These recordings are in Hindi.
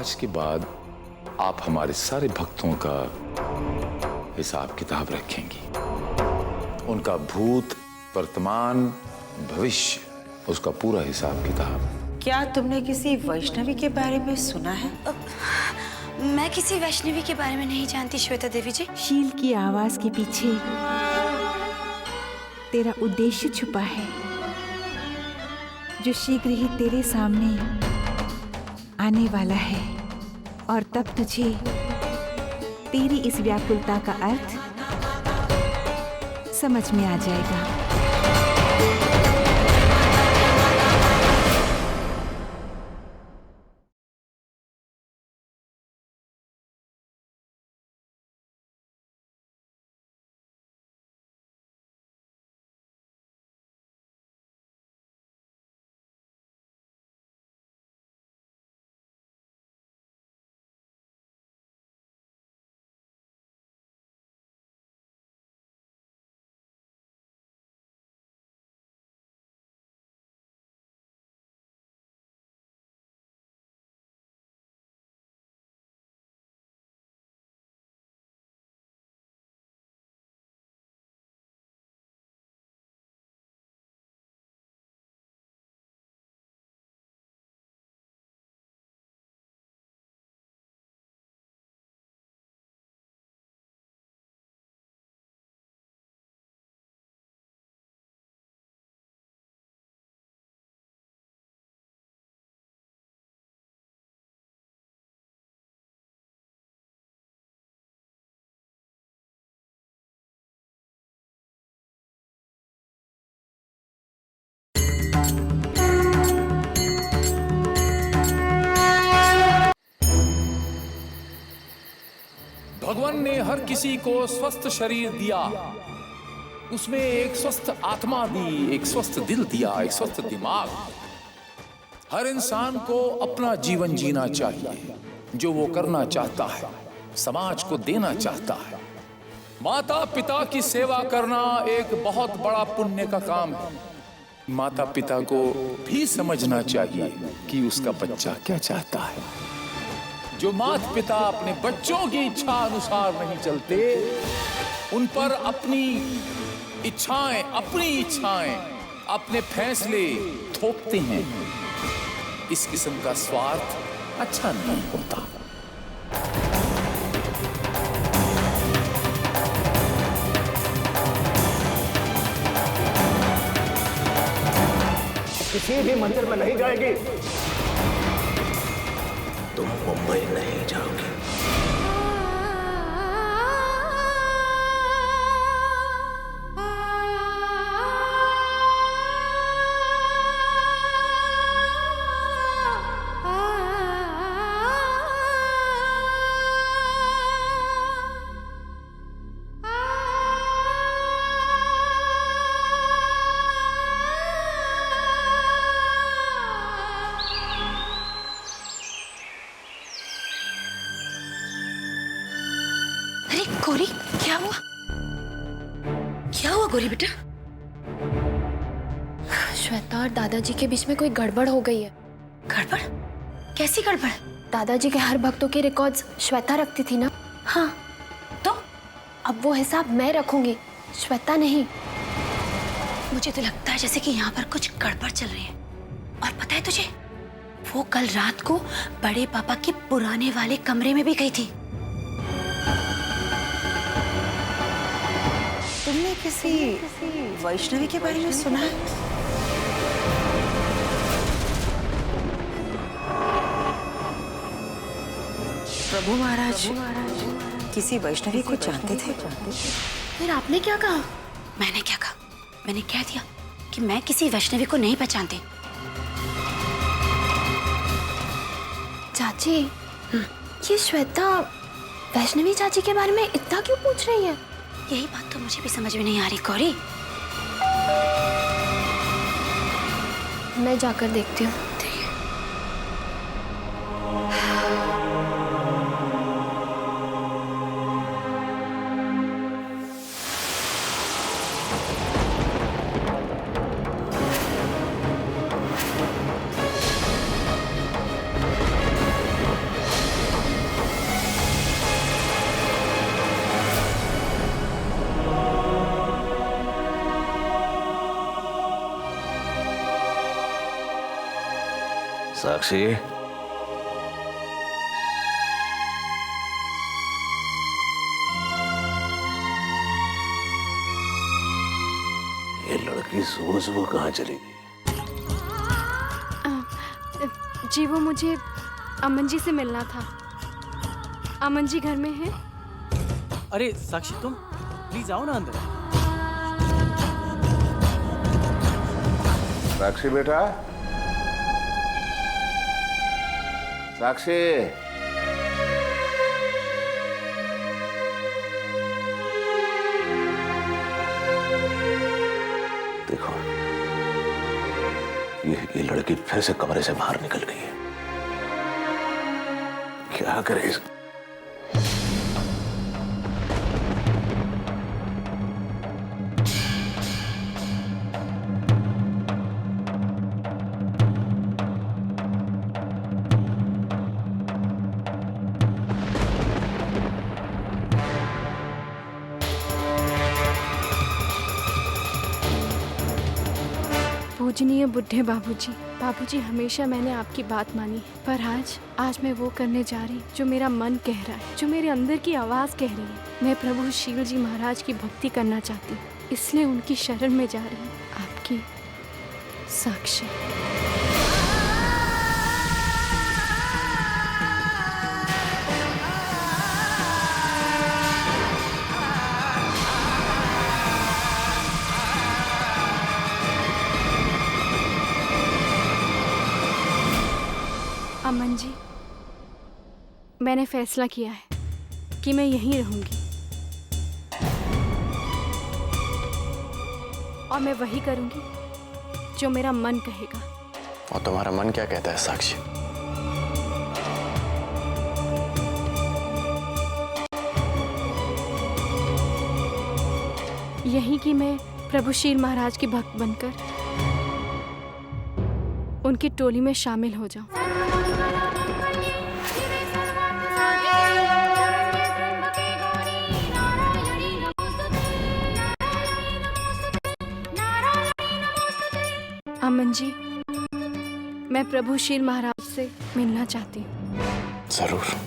आज के बाद आप हमारे सारे भक्तों का हिसाब किताब रखेंगी। उनका भूत, वर्तमान, भविष्य, उसका पूरा हिसाब किताब। क्या तुमने किसी वैष्णवी के बारे में सुना है? मैं किसी वैष्णवी के बारे में नहीं जानती श्वेता देवी जी। शील की आवाज के पीछे तेरा उद्देश्य छुपा है, जो शीघ्र ही तेरे सामने आने वाला है। और तब तुझे तेरी इस व्याकुलता का अर्थ समझ में आ जाएगा। भगवान ने हर किसी को स्वस्थ शरीर दिया, उसमें एक स्वस्थ आत्मा दी, एक स्वस्थ दिल दिया, एक स्वस्थ दिमाग। हर इंसान को अपना जीवन जीना चाहिए, जो वो करना चाहता है, समाज को देना चाहता है। माता पिता की सेवा करना एक बहुत बड़ा पुण्य का काम है। माता पिता को भी समझना चाहिए कि उसका बच्चा क्या चाहता है। जो माता पिता अपने बच्चों की इच्छा अनुसार नहीं चलते, उन पर अपनी इच्छाएं, अपने फैसले थोपते हैं, इस किस्म का स्वार्थ अच्छा नहीं होता। किसी भी मंदिर में नहीं जाएगी। तुम मुंबई नहीं जाओगे। गौरी, क्या हुआ? क्या हुआ गौरी बेटा? श्वेता और दादाजी के बीच में कोई गड़बड़ हो गई है। गड़बड़? कैसी गड़बड़? दादाजी के हर भक्तों के रिकॉर्ड्स श्वेता रखती थी ना। हाँ, तो अब वो हिसाब मैं रखूंगी, श्वेता नहीं। मुझे तो लगता है जैसे कि यहाँ पर कुछ गड़बड़ चल रही है। और पता है तुझे, वो कल रात को बड़े पापा के पुराने वाले कमरे में भी गई थी। तुमने किसी वैष्णवी के बारे में सुना है? प्रभु महाराज किसी वैष्णवी को जानते थे? फिर आपने क्या कहा? मैंने क्या कहा? मैंने कह दिया कि मैं किसी वैष्णवी को नहीं पहचानती। चाची, ये श्वेता वैष्णवी चाची के बारे में इतना क्यों पूछ रही है? यही बात तो मुझे भी समझ में नहीं आ रही गौरी। मैं जाकर देखती हूँ। साक्षी, ये लड़की सुबह सुबह कहाँ चली गई? जी वो मुझे अमन जी से मिलना था। अमन जी घर में हैं? अरे साक्षी, तुम प्लीज आओ ना अंदर। साक्षी बेटा, साक्षी, देखो ये लड़की फिर से कमरे से बाहर निकल गई है। क्या करे इस... पूजनीय बुढ़े बाबूजी, बाबूजी हमेशा मैंने आपकी बात मानी है, पर आज मैं वो करने जा रही जो मेरा मन कह रहा है, जो मेरे अंदर की आवाज कह रही है। मैं प्रभु शील जी महाराज की भक्ति करना चाहती हूँ, इसलिए उनकी शरण में जा रही हूँ। आपकी साक्षी। अमन जी, मैंने फैसला किया है कि मैं यहीं रहूंगी और मैं वही करूंगी जो मेरा मन कहेगा। और तुम्हारा मन क्या कहता है साक्षी? यही कि मैं प्रभु शील महाराज की भक्त बनकर उनकी टोली में शामिल हो जाऊं। अमन जी, मैं प्रभु शील महाराज से मिलना चाहती हूँ। जरूर।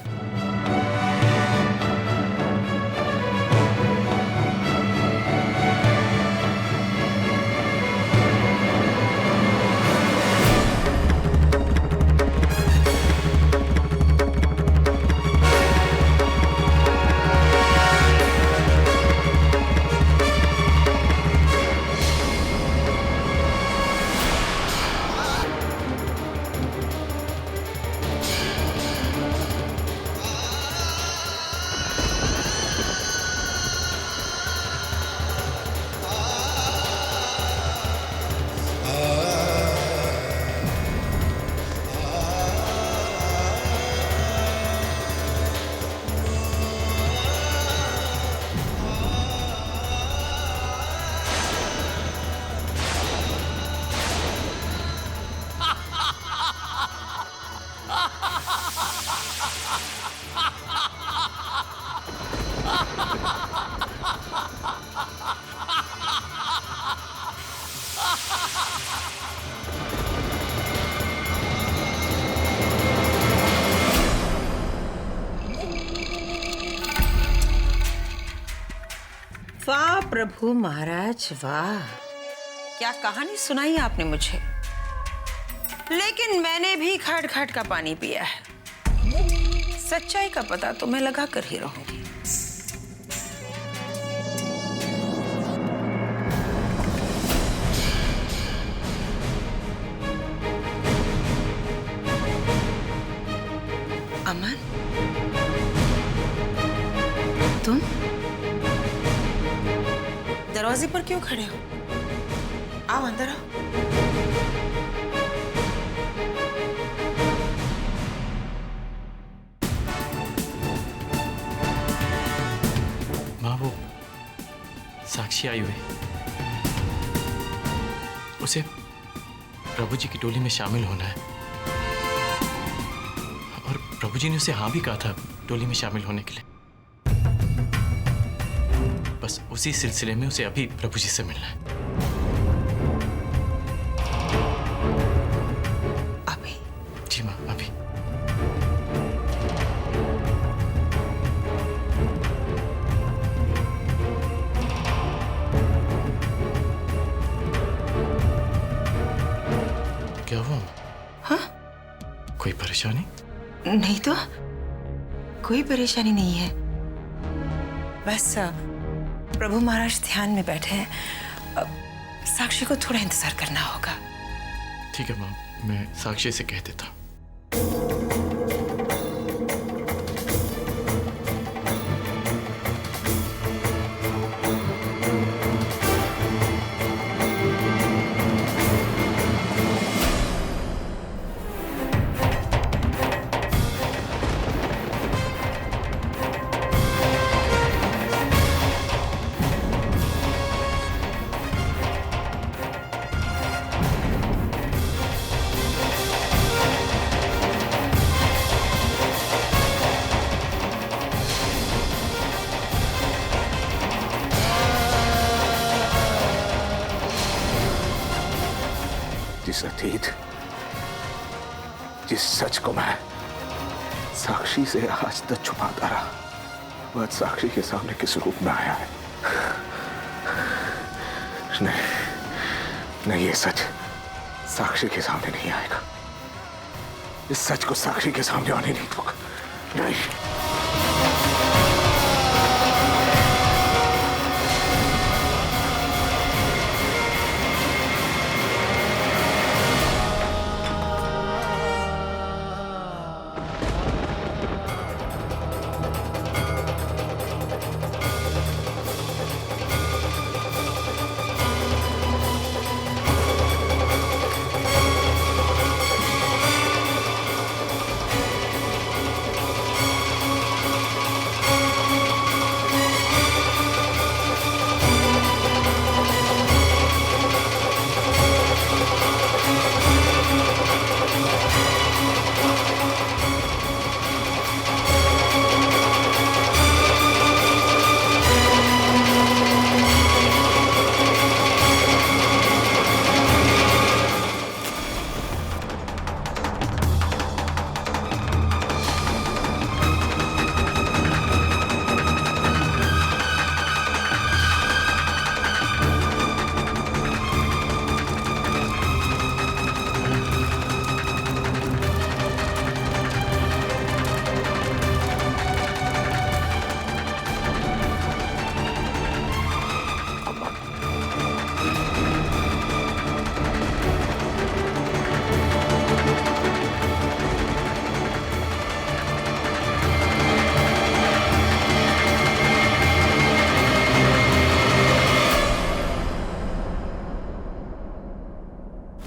वाह प्रभु महाराज वाह, क्या कहानी सुनाई आपने मुझे। लेकिन मैंने भी खाट खाट का पानी पिया है। सच्चाई का पता तो मैं लगा कर ही रहूंगी। अमन, तुम दरवाजे पर क्यों खड़े हो? आओ अंदर आओ। माँ, वो साक्षी आई हुई, उसे प्रभु जी की टोली में शामिल होना है और प्रभु जी ने उसे हाँ भी कहा था टोली में शामिल होने के लिए। बस उसी सिलसिले में उसे अभी प्रभु जी से मिलना है। अभी? हूँ। हाँ? कोई परेशानी? नहीं तो, कोई परेशानी नहीं है। बस प्रभु महाराज ध्यान में बैठे हैं। साक्षी को थोड़ा इंतजार करना होगा। ठीक है माँ, मैं साक्षी से कह देता हूँ। जिस अतीत, जिस सच को मैं साक्षी से आज तक छुपाता रहा, वह साक्षी के सामने किस रूप में आया है। नहीं, नहीं, ये सच साक्षी के सामने नहीं आएगा। इस सच को साक्षी के सामने आने नहीं दूंगा। नहीं।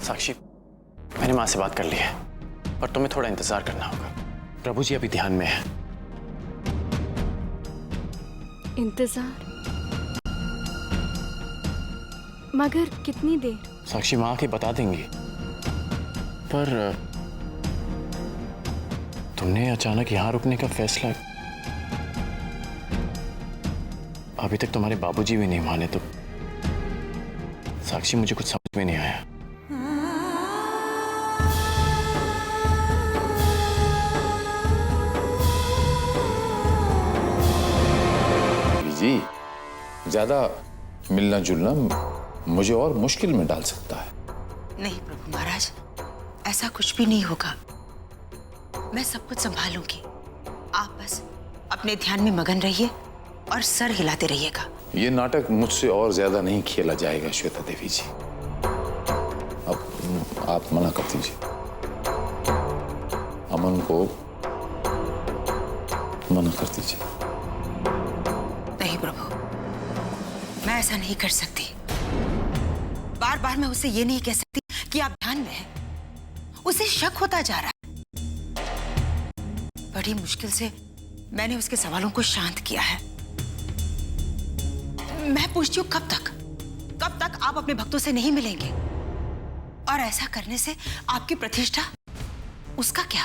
साक्षी, मैंने माँ से बात कर ली है, पर तुम्हें थोड़ा इंतजार करना होगा। प्रभु जी अभी ध्यान में है। इंतजार? मगर कितनी देर? साक्षी, माँ आके बता देंगी, पर तुमने अचानक यहाँ रुकने का फैसला, अभी तक तुम्हारे बाबूजी भी नहीं माने, तो साक्षी मुझे कुछ समझ में नहीं आया। जी, ज्यादा मिलना जुलना मुझे और मुश्किल में डाल सकता है। नहीं प्रभु महाराज, ऐसा कुछ भी नहीं होगा। मैं सब कुछ संभालूंगी। आप बस अपने ध्यान में मगन रहिए और सर हिलाते रहिएगा। ये नाटक मुझसे और ज्यादा नहीं खेला जाएगा श्वेता देवी जी। अब आप मना कर दीजिए। अमन को मना कर दीजिए। नहीं प्रभु, मैं ऐसा नहीं कर सकती। बार बार मैं उसे ये नहीं कह सकती कि आप ध्यान में हैं। उसे शक होता जा रहा है। बड़ी मुश्किल से मैंने उसके सवालों को शांत किया है। मैं पूछती हूँ, कब तक आप अपने भक्तों से नहीं मिलेंगे? और ऐसा करने से आपकी प्रतिष्ठा, उसका क्या?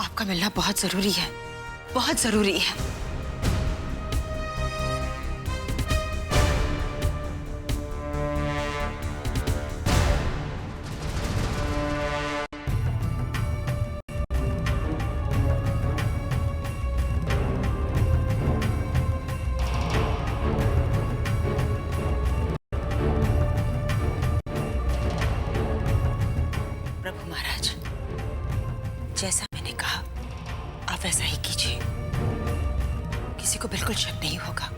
आपका मिलना बहुत जरूरी है, बहुत जरूरी है। प्रभु महाराज, जैसा मैंने कहा आप वैसा ही कीजिए, किसी को बिल्कुल शक नहीं होगा।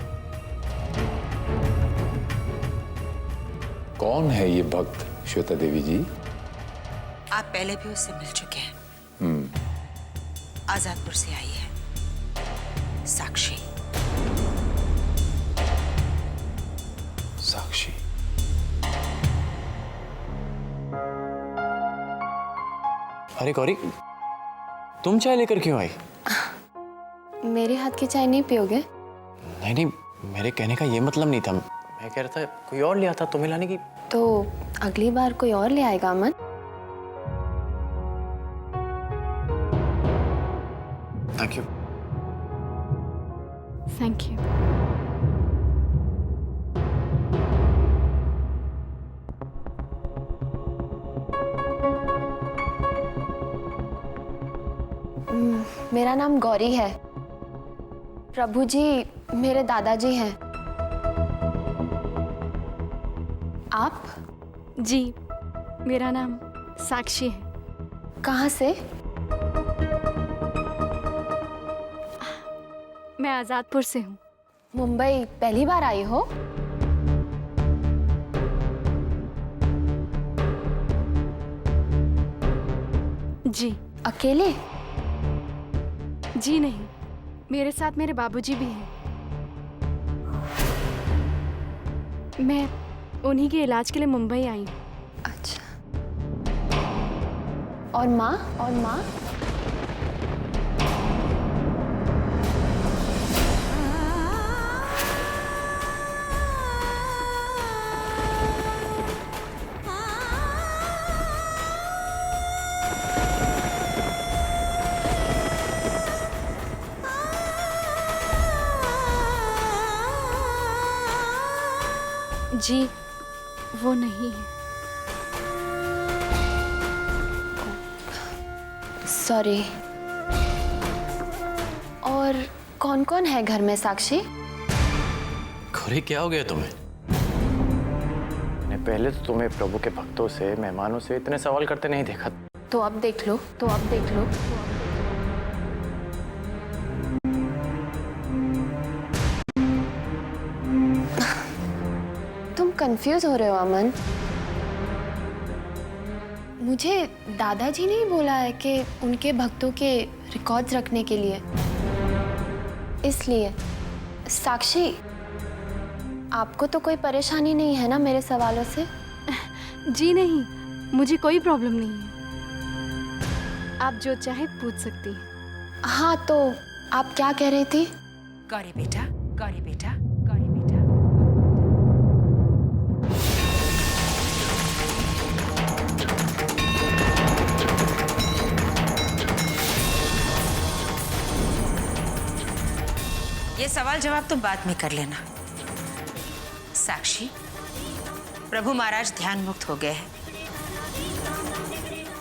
कौन है ये भक्त श्वेता देवी जी? आप पहले भी उससे मिल चुके हैं। आजादपुर से आई है, साक्षी। साक्षी। अरे गौरी, तुम चाय लेकर क्यों आई? मेरे हाथ की चाय नहीं पियोगे? नहीं नहीं, मेरे कहने का ये मतलब नहीं था। मैं कह रहा था कोई और ले आता तुम्हें लाने की। तो अगली बार कोई और ले आएगा Aman. Thank you. Thank you. मेरा नाम गौरी है। प्रभु जी मेरे दादाजी हैं। आप? जी, मेरा नाम साक्षी है। कहाँ से? मैं आजादपुर से हूँ। मुंबई पहली बार आई हो? जी। अकेले? जी नहीं, मेरे साथ मेरे बाबूजी भी हैं। मैं उन्हीं के इलाज के लिए मुंबई आई हूँ। अच्छा। और माँ? और माँ? जी, वो नहीं है। सॉरी। और कौन कौन है घर में साक्षी? गौरी क्या हो गया तुम्हें? मैंने पहले तो तुम्हें प्रभु के भक्तों से, मेहमानों से इतने सवाल करते नहीं देखा। तो अब देख लो, तो अब देख लो। तुम कंफ्यूज हो रहे हो अमन। मुझे दादाजी ने ही बोला है कि उनके भक्तों के रिकॉर्ड्स रखने के लिए। इसलिए साक्षी, आपको तो कोई परेशानी नहीं है ना मेरे सवालों से? जी नहीं, मुझे कोई प्रॉब्लम नहीं है। आप जो चाहे पूछ सकती हैं। हाँ, तो आप क्या कह रही थी? गौरी बेटा, गौरी बेटा, गौरी बेटा। ये सवाल जवाब तो बाद में कर लेना। साक्षी, प्रभु महाराज ध्यान मुक्त हो गए हैं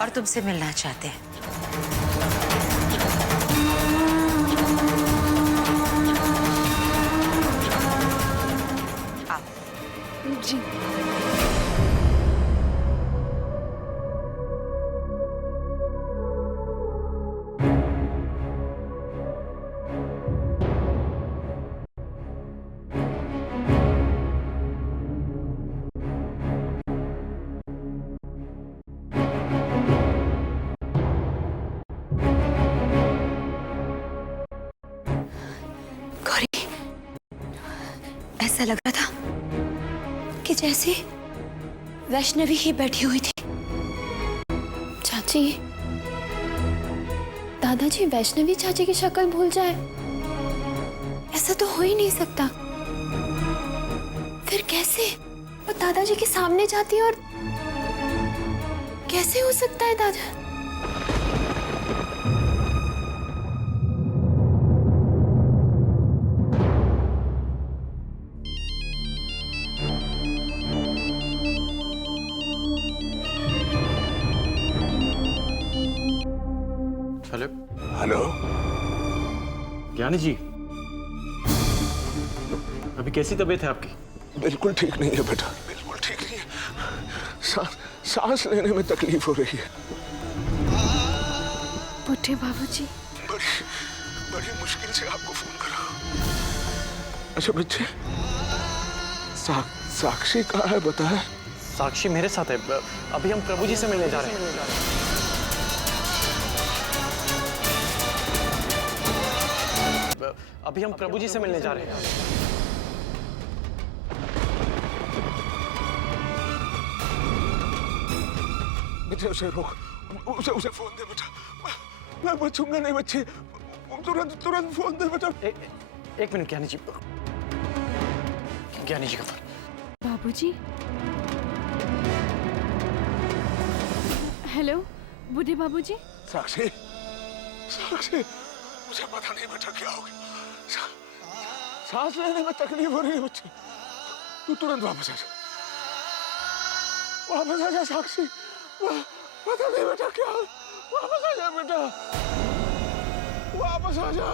और तुमसे मिलना चाहते हैं। आओ। जी। ऐसा लग रहा था कि जैसे वैष्णवी ही बैठी हुई थी। चाची, दादाजी वैष्णवी चाची की शक्ल भूल जाए, ऐसा तो हो ही नहीं सकता। फिर कैसे वो दादाजी के सामने जाती और कैसे हो सकता है दादा? हेलो। हेलो। ज्ञानी जी, अभी कैसी तबीयत है आपकी? बिल्कुल ठीक नहीं है बेटा, बिल्कुल ठीक नहीं है। सांस लेने में तकलीफ हो रही है। बुढ़े बाबूजी। बड़ी मुश्किल से आपको फोन करा। अच्छा बच्चे, साक्षी कहाँ है बताया? साक्षी मेरे साथ है। अभी हम प्रभु जी से मिलने जा रहे हैं। अभी हम प्रभु जी से मिलने जा रहे हैं। बेटे उसे रोक, उसे फोन दे बेटा। मैं बचूंगा नहीं बच्चे, तुरंत फोन दे बेटा। एक मिनट ज्ञानी जी, ज्ञानी जी का फोन। बाबूजी। हेलो बूढ़े बाबूजी। साक्षी, मुझे पता नहीं बेटा क्या हो गया। सांस लेने में तकलीफ हो रही है बच्चे। तू तुरंत वापस आ जा, वापस आ जा साक्षी। पता नहीं बेटा क्या, वापस आ जा बेटा, वापस आ जा।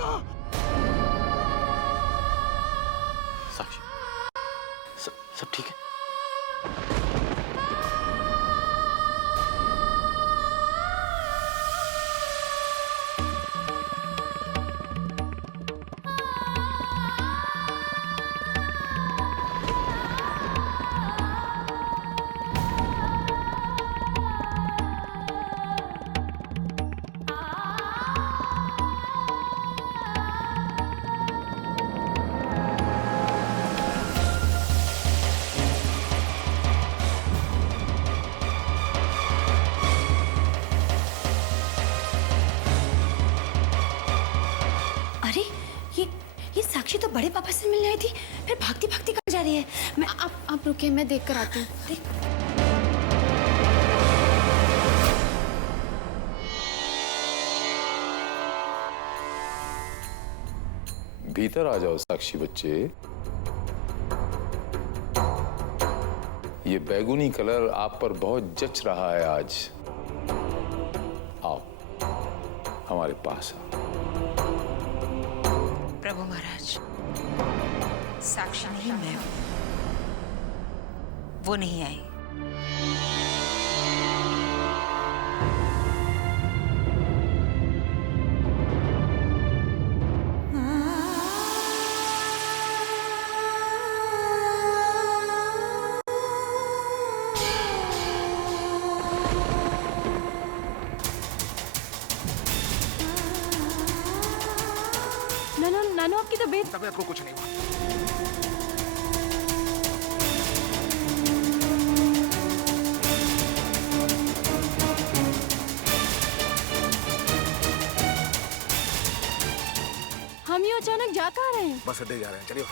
साक्षी, सब ठीक है? साक्षी तो बड़े पापा से मिलने आई थी, फिर भागती भागती कहाँ जा रही है? मैं आप रुके, मैं देख कर आती हूँ। भीतर आ जाओ साक्षी बच्चे। ये बैगुनी कलर आप पर बहुत जच रहा है आज। आओ हमारे पास आओ। प्रभु महाराज, साक्षी नहीं, मैं वो नहीं आई। नानू आपकी तबीयत को कुछ नहीं हुआ। हम ये अचानक जा कहाँ रहे हैं? बस अड्डे जा रहे हैं, चलिए।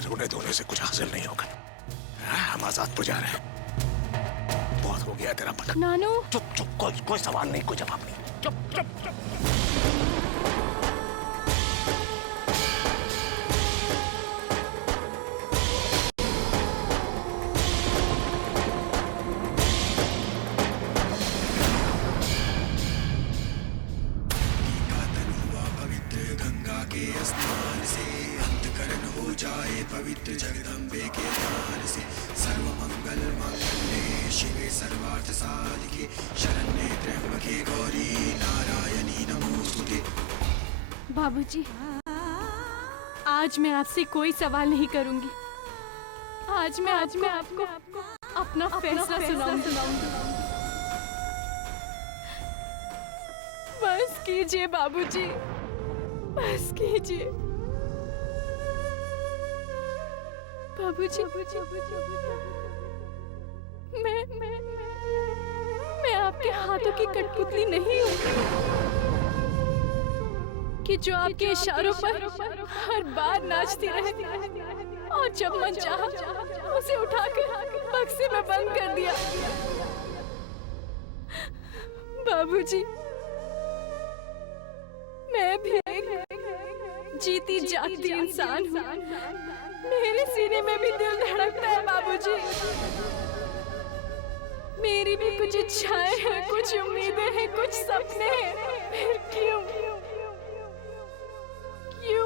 रोने धोने से कुछ हासिल नहीं होगा। हम आजादपुर जा रहे हैं। बहुत हो गया तेरा पता। नानू चुप, कोई सवाल नहीं, कोई जवाब नहीं। चुप। पवित्र जगदम्बे के ज्ञान से सर्व मंगल मांगल्ये शिवे सर्वार्थ साधिके शरण्ये त्र्यंबके गौरी नारायणी नमोस्तुते। बाबूजी, आज मैं आपसे कोई सवाल नहीं करूंगी। आज मैं आपको अपना फैसला सुनाऊंगी। बस कीजिए बाबूजी, बस कीजिए। बाबूजी, मैं आपके हाथों की कठपुतली नहीं हूँ कि जो आपके इशारों पर हर बार नाचती रहती और जब मन चाहा उसे उठाकर बक्से में बंद कर दिया। बाबूजी, मैं भी एक जीती जागती इंसान हूँ। मेरे सीने में भी दिल धड़कता है बाबूजी। मेरी भी कुछ इच्छाएं हैं, कुछ उम्मीदें हैं, कुछ सपने हैं। फिर क्यों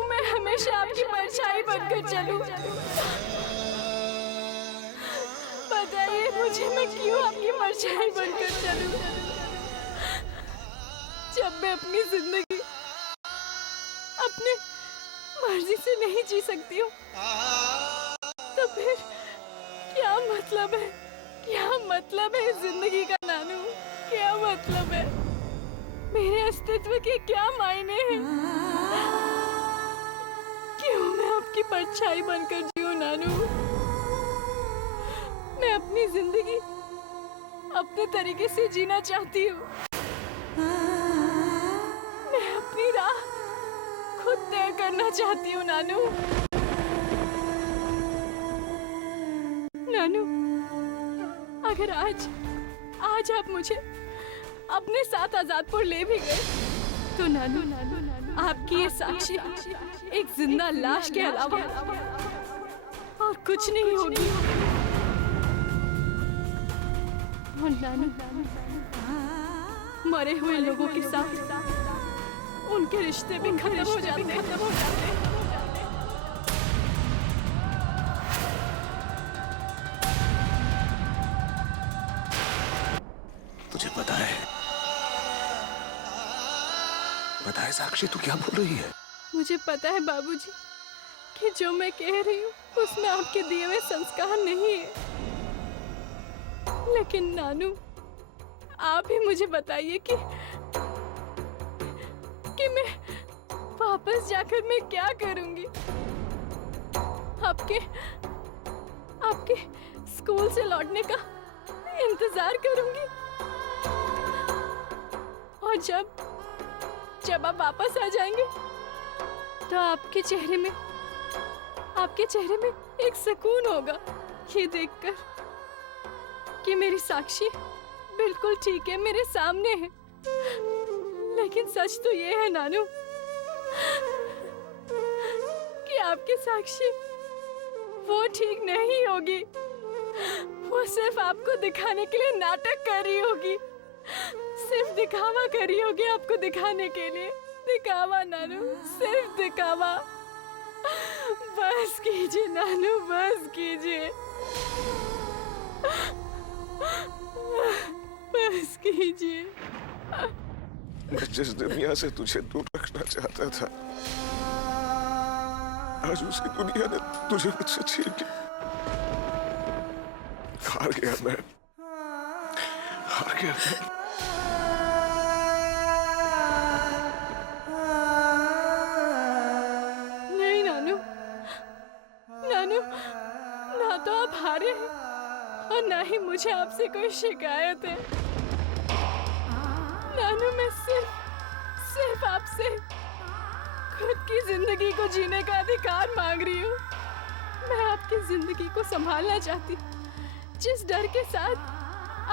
मैं हमेशा आपकी परछाई बनकर चलूं? बताइए मुझे, मैं क्यों आपकी परछाई बनकर चलूं? जब मैं अपनी जिंदगी अपने मर्जी से नहीं जी सकती हूँ, तो फिर क्या मतलब है? क्या मतलब है जिंदगी का नानू? क्या मतलब है? मेरे अस्तित्व के क्या मायने हैं? क्यों मैं आपकी परछाई बनकर जीऊं नानू? मैं अपनी जिंदगी अपने तरीके से जीना चाहती हूँ। मैं अपनी राह खुद तय करना चाहती हूँ नानू। नानू, अगर आज आप मुझे अपने साथ आजादपुर ले भी गए, तो नानू आपकी ये साक्षी एक जिंदा लाश के अलावा और कुछ नहीं होगी। और नानू, मरे हुए लोगों के साथ उनके रिश्ते भी खत्म हो जाते हैं। तुझे पता है साक्षी, तू क्या बोल रही है? मुझे पता है बाबूजी कि जो मैं कह रही हूँ उसमें आपके दिए हुए संस्कार नहीं है। लेकिन नानू, आप ही मुझे बताइए कि मैं वापस जाकर मैं क्या करूंगी? आपके स्कूल से लौटने का इंतजार करूंगी, और जब आप वापस आ जाएंगे तो आपके चेहरे में एक सुकून होगा, ये देखकर कि मेरी साक्षी बिल्कुल ठीक है, मेरे सामने है। लेकिन सच तो ये है नानू कि आपकी साक्षी वो ठीक नहीं होगी। वो सिर्फ आपको दिखाने के लिए नाटक कर रही होगी, सिर्फ दिखावा कर रही होगी आपको दिखाने के लिए। दिखावा नानू, सिर्फ दिखावा। बस कीजिए नानू, बस कीजिए, बस कीजिए। मैं जिस दुनिया से तुझे दूर रखना चाहता था, आज उसी दुनिया ने तुझे मुझसे छीन लिया। हार गया मैं। नहीं नानू, ना तो आप हारे हैं और ना ही मुझे आपसे कोई शिकायत है। नानू, मैं सिर्फ आपसे खुद की जिंदगी को जीने का अधिकार मांग रही हूँ। मैं आपकी जिंदगी को संभालना चाहती हूँ। जिस डर के साथ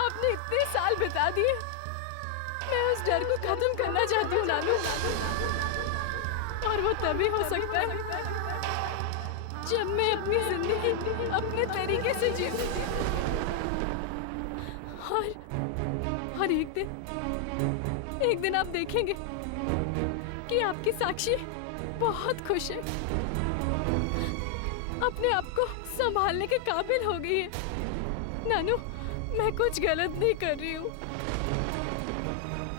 आपने इतने साल बिता दिए, मैं उस डर को खत्म करना चाहती हूँ नानू। और वो तभी हो सकता है जब मैं अपनी जिंदगी अपने तरीके से जीऊंगी। और एक दिन आप देखेंगे कि आपकी साक्षी बहुत खुश है, अपने आप को संभालने के काबिल हो गई है। नानू, मैं कुछ गलत नहीं कर रही हूँ,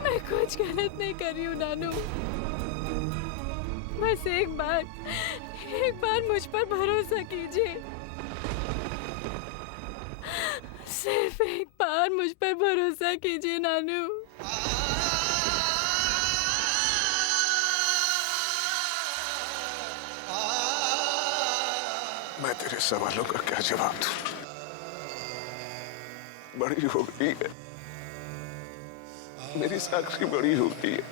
मैं कुछ गलत नहीं कर रही हूँ नानू। बस एक बार मुझ पर भरोसा कीजिए, सिर्फ एक बार मुझ पर भरोसा कीजिए नानू। मैं तेरे सवालों का क्या जवाब दूं? बड़ी हो गई है मेरी साक्षी, बड़ी हो गई है।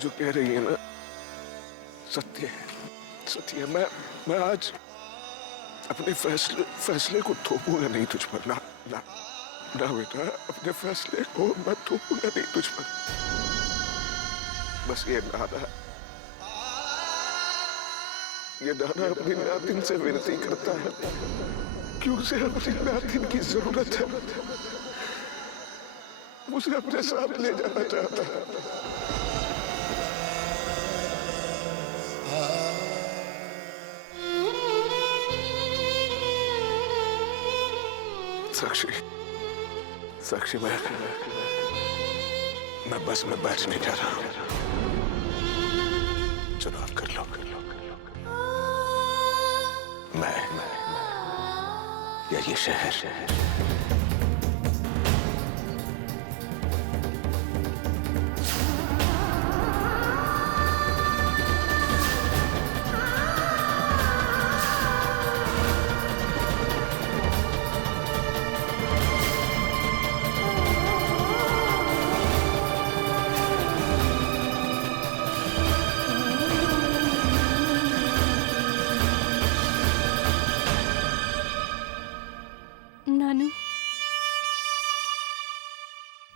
जो कह रही है ना सत्य है। मैं आज अपने फैसले को थोपूंगा नहीं तुझ पर। ना बेटा, अपने फैसले को मैं थोपूंगा नहीं तुझ पर। बस ये नाना अपनी नातिन से विनती करता है कि उसे अपनी नातिन की जरूरत है, उसे अपने साथ ले जाना चाहता है। साक्षी मैं बस में बैठने जा रहा हूं। चुनाव कर लो। मैं या ये शहर।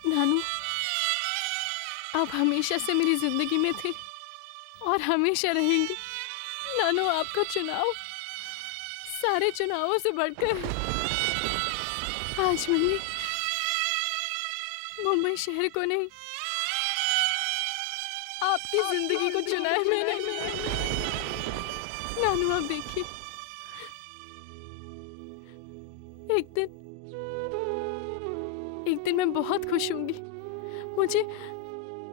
नानू, आप हमेशा से मेरी जिंदगी में थे और हमेशा रहेंगे। नानू, आपका चुनाव सारे चुनावों से बढ़कर आज मैंने मुंबई शहर को नहीं, आपकी जिंदगी को चुना है मैंने। नानू, आप देखिए, एक दिन मैं बहुत खुश होंगी। मुझे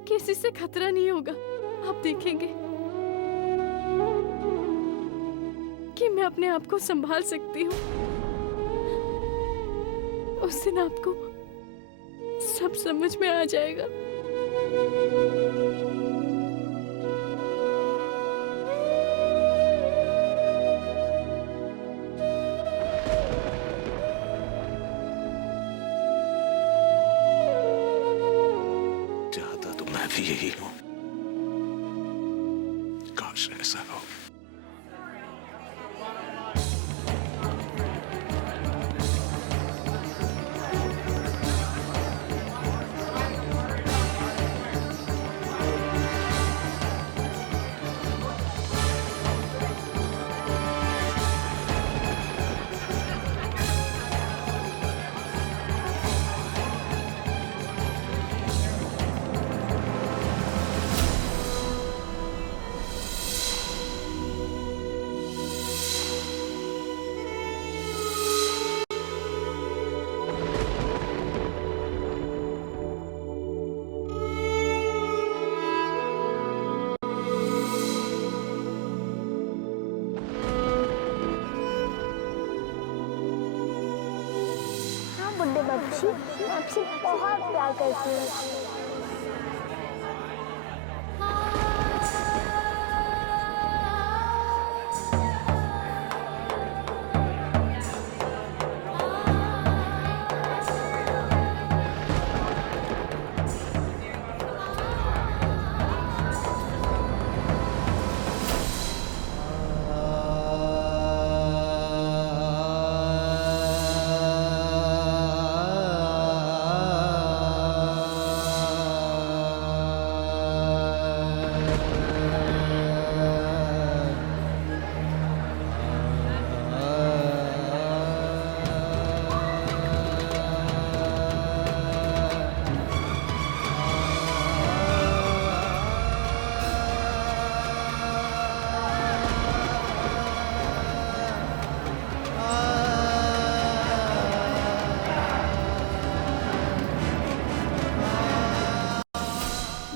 किसी से खतरा नहीं होगा। आप देखेंगे कि मैं अपने आप को संभाल सकती हूँ। उस दिन आपको सब समझ में आ जाएगा। यही हूं, काश ऐसा हो। बाबूजी, मैं आपसे बहुत प्यार करती हूँ।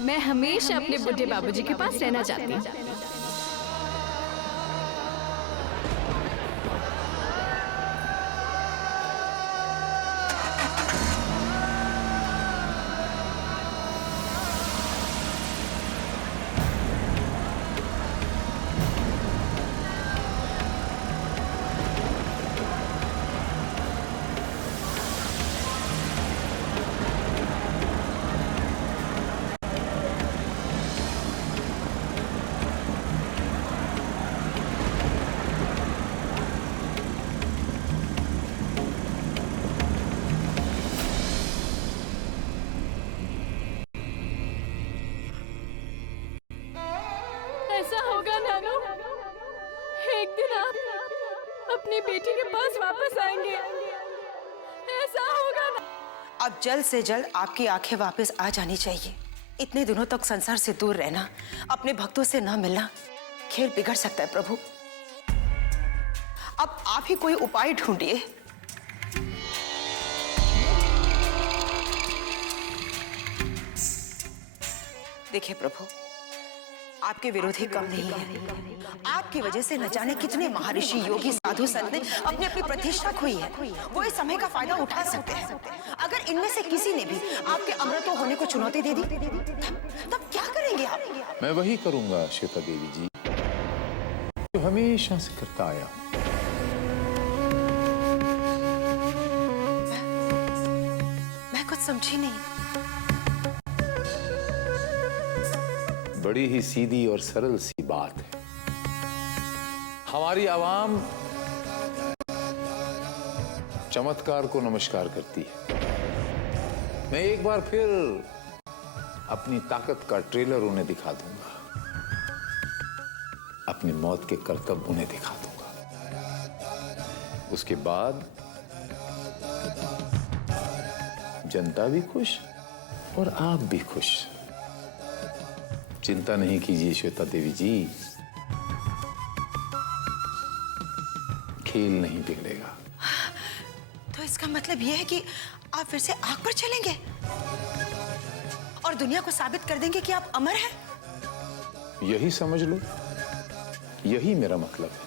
मैं हमेशा अपने बुढ़े बाबूजी के पास रहना चाहती हूँ। ऐसा होगा नानू, एक दिन आप अपनी बेटी के पास वापस आएंगे, ऐसा होगा ना। अब जल्द से जल्द आपकी आंखें वापस आ जानी चाहिए। इतने दिनों तक संसार से दूर रहना, अपने भक्तों से ना मिलना, खेल बिगड़ सकता है प्रभु। अब आप ही कोई उपाय ढूंढिए। देखिए प्रभु, आपके विरोधी कम नहीं है। आपकी वजह से न जाने कितने महर्षि, योगी, साधु संत ने अपनी अपनी प्रतिष्ठा खोई है। वो इस समय का फायदा उठा सकते हैं। अगर इनमें से किसी ने भी आपके अमृत होने को चुनौती दे दी, तब क्या करेंगे आप? मैं वही करूंगा श्वेता देवी जी, जो हमेशा से करता आया। मैं कुछ समझी नहीं। बड़ी ही सीधी और सरल सी बात है। हमारी आवाम चमत्कार को नमस्कार करती है। मैं एक बार फिर अपनी ताकत का ट्रेलर उन्हें दिखा दूंगा, अपनी मौत के करतब उन्हें दिखा दूंगा। उसके बाद जनता भी खुश और आप भी खुश। चिंता नहीं कीजिए श्वेता देवी जी, खेल नहीं बिगड़ेगा। तो इसका मतलब यह है कि आप फिर से आग पर चलेंगे और दुनिया को साबित कर देंगे कि आप अमर हैं। यही समझ लो, यही मेरा मतलब है।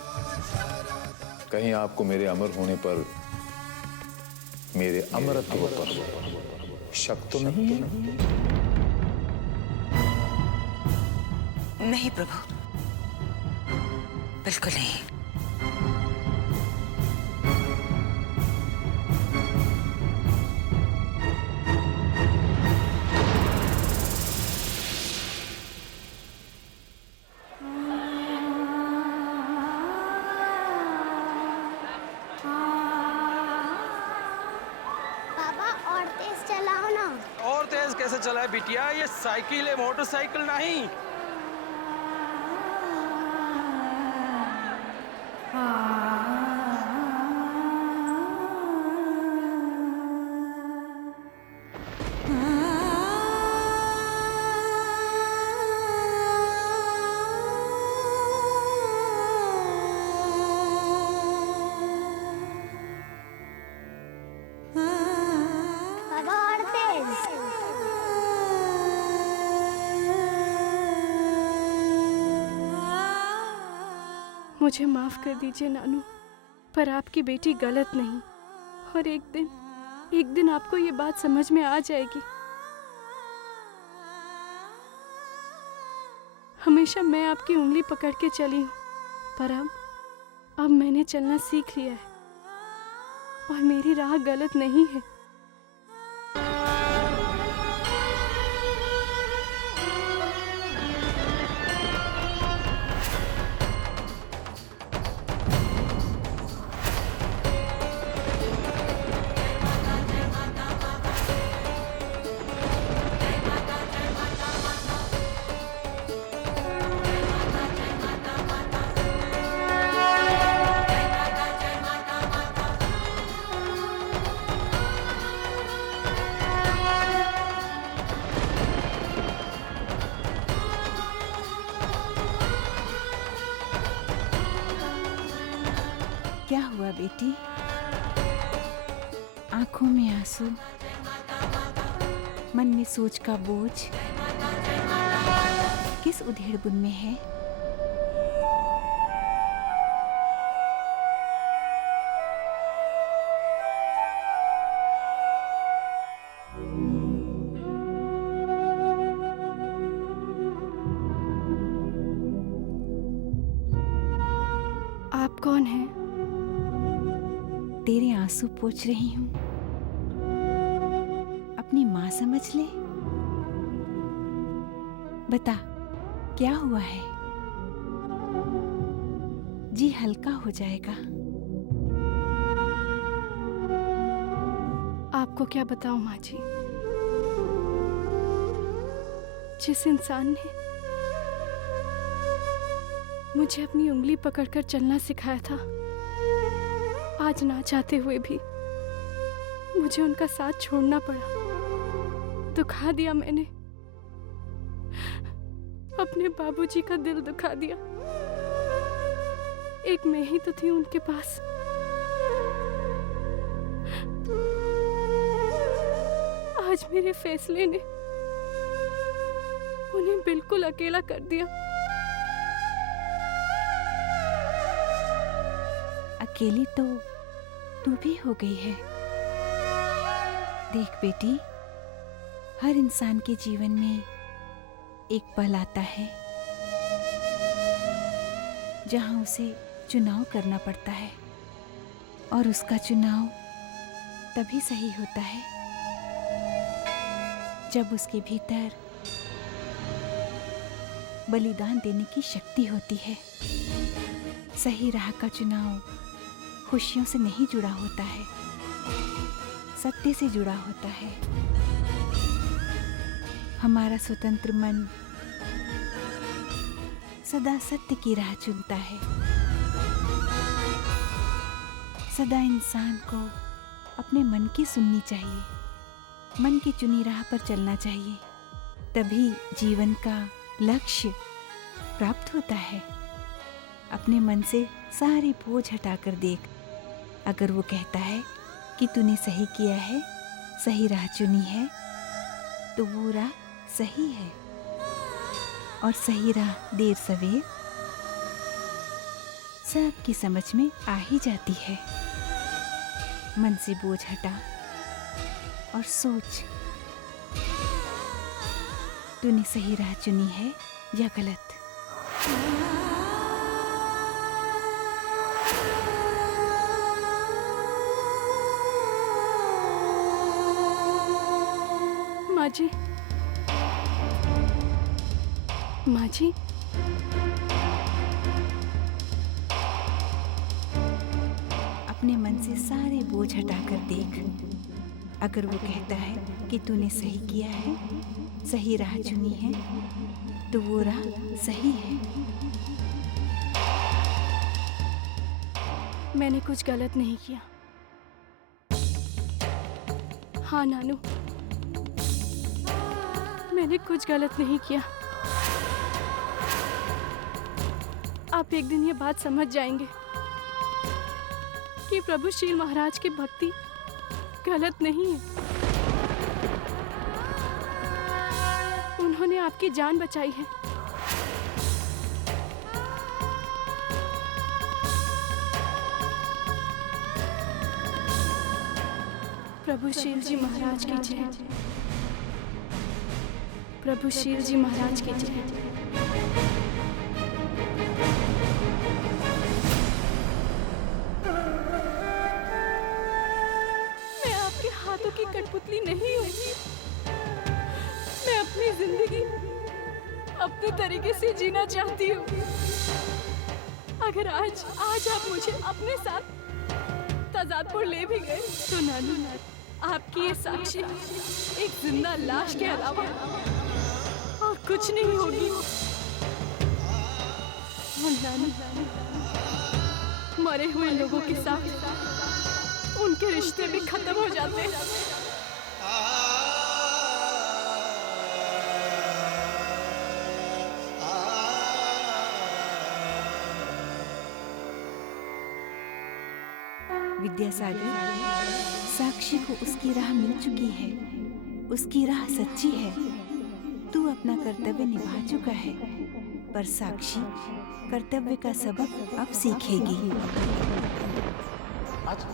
कहीं आपको मेरे अमर होने पर, मेरे अमरत्व पर शक तो नहीं है? नहीं प्रभु, बिल्कुल नहीं। पापा और तेज चलाओ ना। और तेज कैसे चलाए बिटिया, ये साइकिल है, मोटरसाइकिल नहीं। पापा और तेज। मुझे माफ कर दीजिए नानू, पर आपकी बेटी गलत नहीं, और एक दिन आपको ये बात समझ में आ जाएगी। हमेशा मैं आपकी उंगली पकड़ के चली हूँ, पर अब मैंने चलना सीख लिया है और मेरी राह गलत नहीं है। क्या हुआ बेटी? आंखों में आंसू, मन में सोच का बोझ, किस उधेड़-बुन में है? आप कौन हैं? तेरे आंसू पोंछ रही हूँ। अपनी माँ समझ ले। बता, क्या हुआ है? जी हल्का हो जाएगा। आपको क्या बताऊं माँ जी, जिस इंसान ने मुझे अपनी उंगली पकड़कर चलना सिखाया था। आज ना चाहते हुए भी मुझे उनका साथ छोड़ना पड़ा। दुखा दिया मैंने, अपने बाबूजी का दिल दुखा दिया। एक मैं ही तो थी उनके पास। आज मेरे फैसले ने उन्हें बिल्कुल अकेला कर दिया। अकेली तो तू भी हो गई है। देख बेटी, हर इंसान के जीवन में एक पल आता है जहां उसे चुनाव करना पड़ता है, और उसका चुनाव तभी सही होता है जब उसके भीतर बलिदान देने की शक्ति होती है। सही राह का चुनाव खुशियों से नहीं जुड़ा होता है, सत्य से जुड़ा होता है। हमारा स्वतंत्र मन सदा सत्य की राह चुनता है। सदा इंसान को अपने मन की सुननी चाहिए, मन की चुनी राह पर चलना चाहिए, तभी जीवन का लक्ष्य प्राप्त होता है। अपने मन से सारे बोझ हटाकर देख, अगर वो कहता है कि तूने सही किया है, सही राह चुनी है, तो वो राह सही है। और सही राह देर सवेर सबकी समझ में आ ही जाती है। मन से बोझ हटा और सोच, तूने सही राह चुनी है या गलत। माँ जी, माँ जी, अपने मन से सारे बोझ हटाकर देख, अगर वो कहता है कि तूने सही किया है, सही राह चुनी है, तो वो राह सही है। मैंने कुछ गलत नहीं किया। हाँ नानू, मैंने कुछ गलत नहीं किया। आप एक दिन ये बात समझ जाएंगे कि प्रभु शील महाराज की भक्ति गलत नहीं है। उन्होंने आपकी जान बचाई है। प्रभु शील जी महाराज की जय। प्रभु शील जी महाराज की जय। मैं आपके हाथों की कठपुतली नहीं हूँ। मैं अपनी जिंदगी अपने तरीके से जीना चाहती हूँ। अगर आज आप मुझे अपने साथ तजादपुर ले भी गए तो नानू, आपकी ये साक्षी एक जिंदा लाश के अलावा और कुछ नहीं होगी। और नानू, मरे हुए लोगों के साथ उनके रिश्ते भी खत्म हो जाते हैं। विद्यासागर, साक्षी को उसकी राह मिल चुकी है। उसकी राह सच्ची है। तू अपना कर्तव्य निभा चुका है, पर साक्षी कर्तव्य का सबक अब सीखेगी।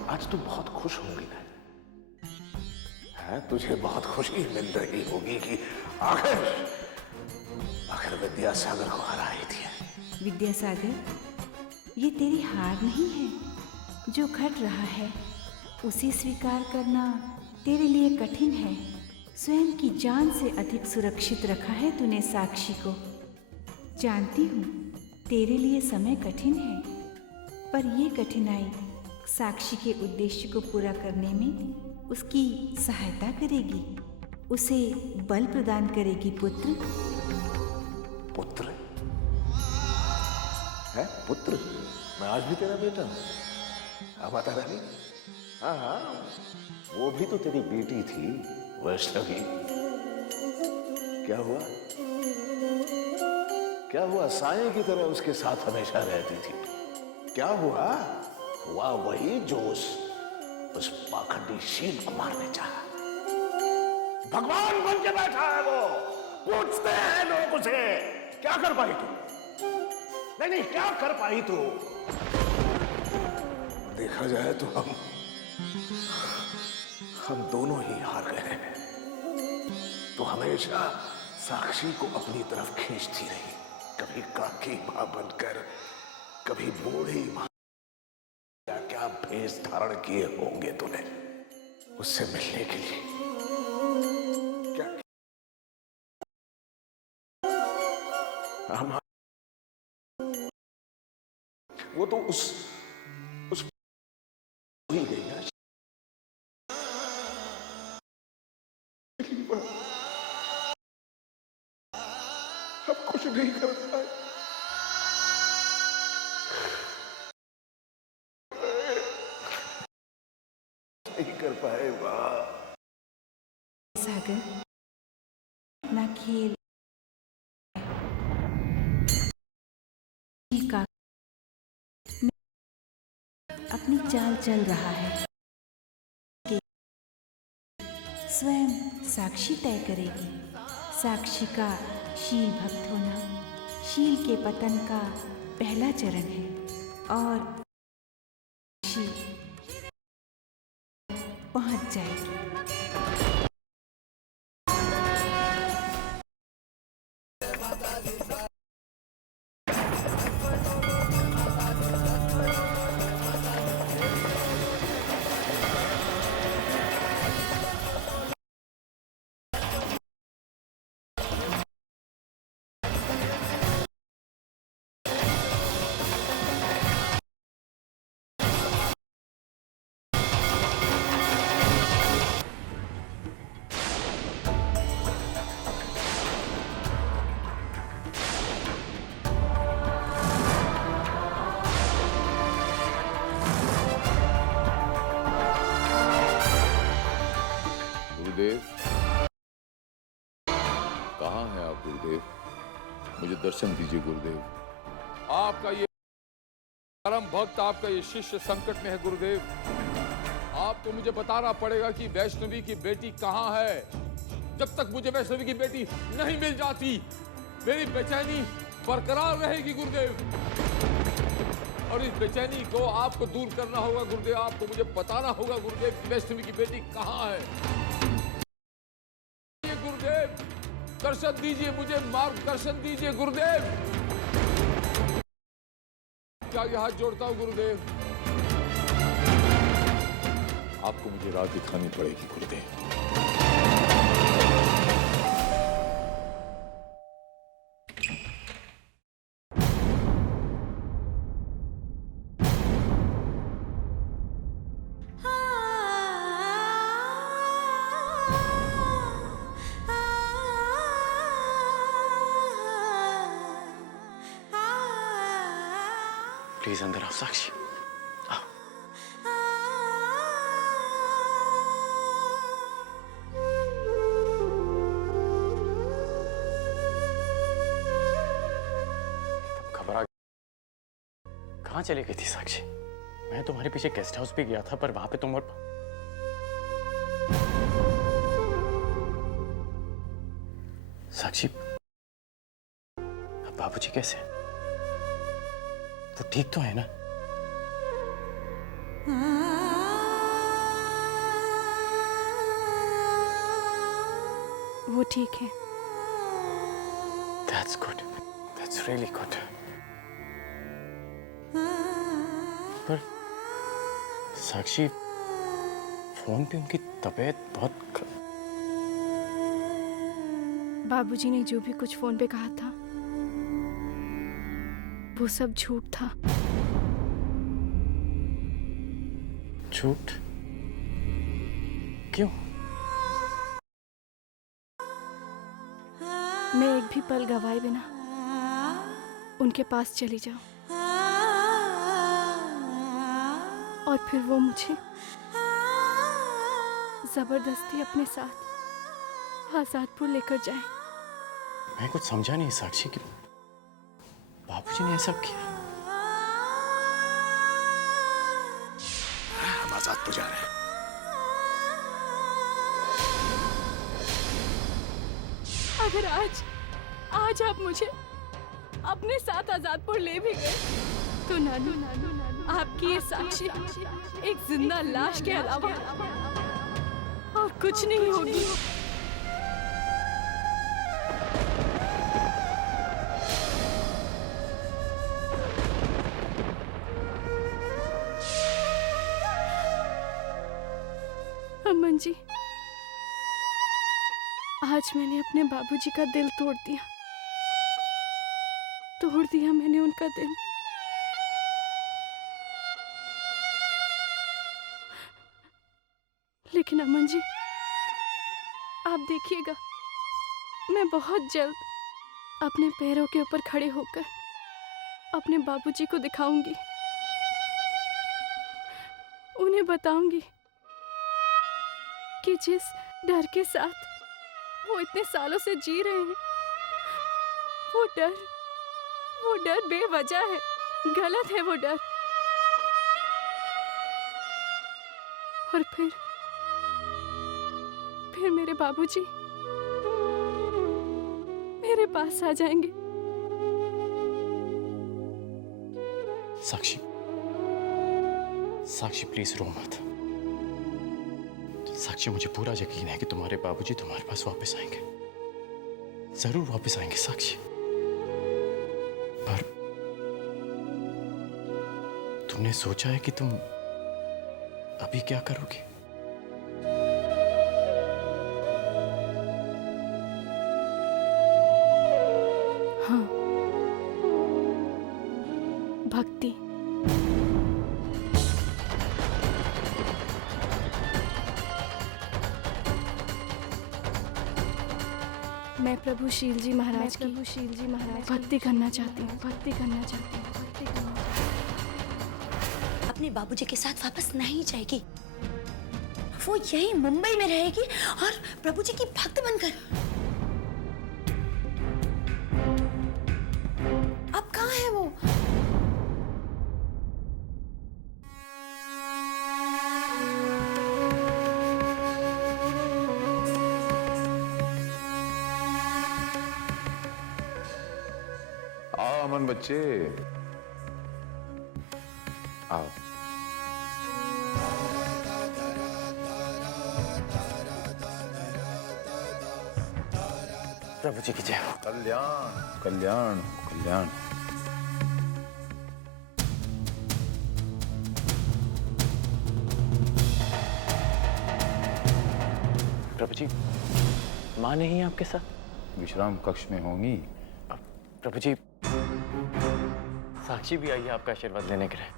आज तू बहुत खुश होगी ना? है, तुझे बहुत खुशी मिल रही होगी कि आखिर विद्यासागर को हरा ही दिया। विद्यासागर, ये तेरी हार नहीं है। जो घट रहा है उसे स्वीकार करना तेरे लिए कठिन है। स्वयं की जान से अधिक सुरक्षित रखा है तूने साक्षी को। जानती हूँ तेरे लिए समय कठिन है, पर यह कठिनाई साक्षी के उद्देश्य को पूरा करने में उसकी सहायता करेगी, उसे बल प्रदान करेगी। पुत्र, है पुत्र? मैं आज भी तेरा बेटा हूं। हाँ माता रानी, हाँ हाँ, वो भी तो तेरी बेटी थी वैष्णवी। क्या हुआ? क्या हुआ? साये की तरह उसके साथ हमेशा रहती थी। क्या हुआ? हुआ वही जो उस पाखंडी शील को मारने चाहा। भगवान बन के बैठा है वो। पूछते हैं लोग उसे, क्या कर पाई तू? नहीं, क्या कर पाई तू? देखा जाए तो हम दोनों ही हार गए हैं। तो हमेशा साक्षी को अपनी तरफ खींचती रही, कभी काकी मां बनकर, कभी बूढ़ी मां। क्या क्या भेष धारण किए होंगे तूने उससे मिलने के लिए? क्या हम वो तो उस ही गई ना। हम कुछ नहीं कर पाए। नहीं कर पाए। वाह सागर, ना खेल का अपनी चाल चल रहा है कि स्वयं साक्षी तय करेगी। साक्षी का शील भक्त होना शील के पतन का पहला चरण है और शील पहुंच जाएगी। गुरुदेव, कहाँ हैं आप गुरुदेव? मुझे दर्शन दीजिए गुरुदेव। आपका ये परम भक्त, आपका ये शिष्य संकट में है गुरुदेव। आपको मुझे बताना पड़ेगा कि वैष्णवी की बेटी कहाँ है। जब तक मुझे वैष्णवी की बेटी नहीं मिल जाती, मेरी बेचैनी बरकरार रहेगी गुरुदेव। और इस बेचैनी को आपको दूर करना होगा गुरुदेव। आपको मुझे बताना होगा गुरुदेव कि वैष्णवी की बेटी कहाँ है। गुरुदेव, दर्शन दीजिए, मुझे मार्गदर्शन दीजिए गुरुदेव। क्या ये हाथ जोड़ता हूं गुरुदेव। आपको मुझे राह दिखानी पड़ेगी गुरुदेव। प्लीज अंदर आओ साक्षी, आओ। खबर आ गई। कहाँ चली गई थी साक्षी? मैं तुम्हारे पीछे गेस्ट हाउस पे गया था, पर वहां पे तुम और साक्षी, अब बाबूजी कैसे हैं? वो ठीक तो है ना? वो ठीक है। That's good. That's really good. पर साक्षी, फोन पे उनकी तबीयत बहुत बाबूजी ने जो भी कुछ फोन पे कहा था वो सब झूठ था। झूठ? क्यों? मैं एक भी पल गवाए बिना उनके पास चली जाऊं। और फिर वो मुझे जबरदस्ती अपने साथ आजादपुर लेकर जाए। मैं कुछ समझा नहीं साक्षी कि बाबूजी ने ऐसा किया। हम आजादपुर जा रहे हैं। अगर आज आप मुझे अपने साथ आजादपुर ले भी गए तो नानू आपकी ये साक्षी एक जिंदा लाश के अलावा और कुछ नहीं होगी। अमन जी, आज मैंने अपने बाबूजी का दिल तोड़ दिया मैंने उनका दिल। लेकिन अमन जी, आप देखिएगा, मैं बहुत जल्द अपने पैरों के ऊपर खड़े होकर अपने बाबूजी को दिखाऊंगी, उन्हें बताऊंगी कि जिस डर के साथ वो इतने सालों से जी रहे हैं, वो डर बेवजह है, गलत है वो डर। और फिर मेरे बाबूजी मेरे पास आ जाएंगे। साक्षी प्लीज रो मत। साक्षी, मुझे पूरा यकीन है कि तुम्हारे बाबूजी तुम्हारे पास वापस आएंगे, जरूर वापस आएंगे साक्षी। पर तुमने सोचा है कि तुम अभी क्या करोगे? हाँ, भक्ति। मैं प्रभु शील जी महाराज की भक्ति करना चाहती हूँ। अपने बाबूजी के साथ वापस नहीं जाएगी, वो यहीं मुंबई में रहेगी और प्रभु जी की भक्त बनकर। अब कहाँ है वो? आओ अमन बच्चे, आओ। प्रभु जी की जय हो। कल्याण कल्याण कल्याण। प्रभु जी, माँ नहीं है आपके साथ? विश्राम कक्ष में होंगी। प्रभु जी, साक्षी भी आई है आपका आशीर्वाद लेने के लिए।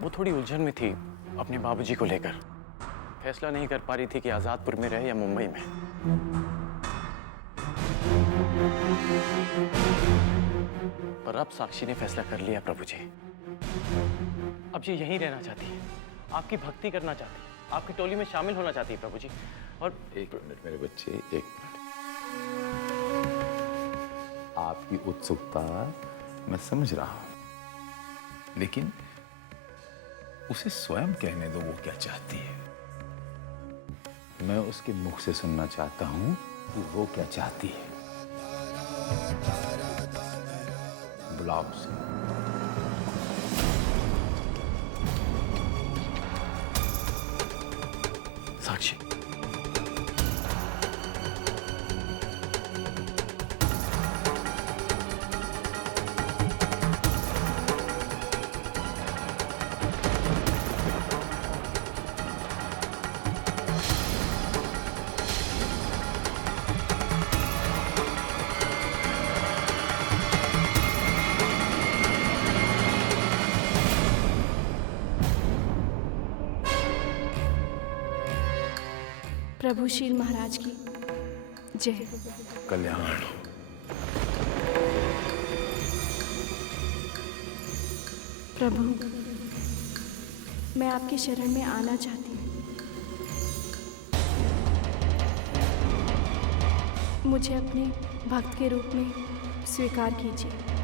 वो थोड़ी उलझन में थी अपने बाबूजी को लेकर, फैसला नहीं कर पा रही थी कि आजादपुर में रहे या मुंबई में। पर अब साक्षी ने फैसला कर लिया प्रभु जी। अब ये यहीं रहना चाहती है, आपकी भक्ति करना चाहती है, आपकी टोली में शामिल होना चाहती है प्रभु जी। और एक मिनट मेरे बच्चे, एक मिनट। आपकी उत्सुकता मैं समझ रहा हूं, लेकिन उसे स्वयं कहने दो वो क्या चाहती है। मैं उसके मुख से सुनना चाहता हूं कि वो क्या चाहती है। बुलाओ उसे। साक्षी, प्रभु शील महाराज की जय। कल्याण। प्रभु, मैं आपके शरण में आना चाहती हूँ। मुझे अपने भक्त के रूप में स्वीकार कीजिए।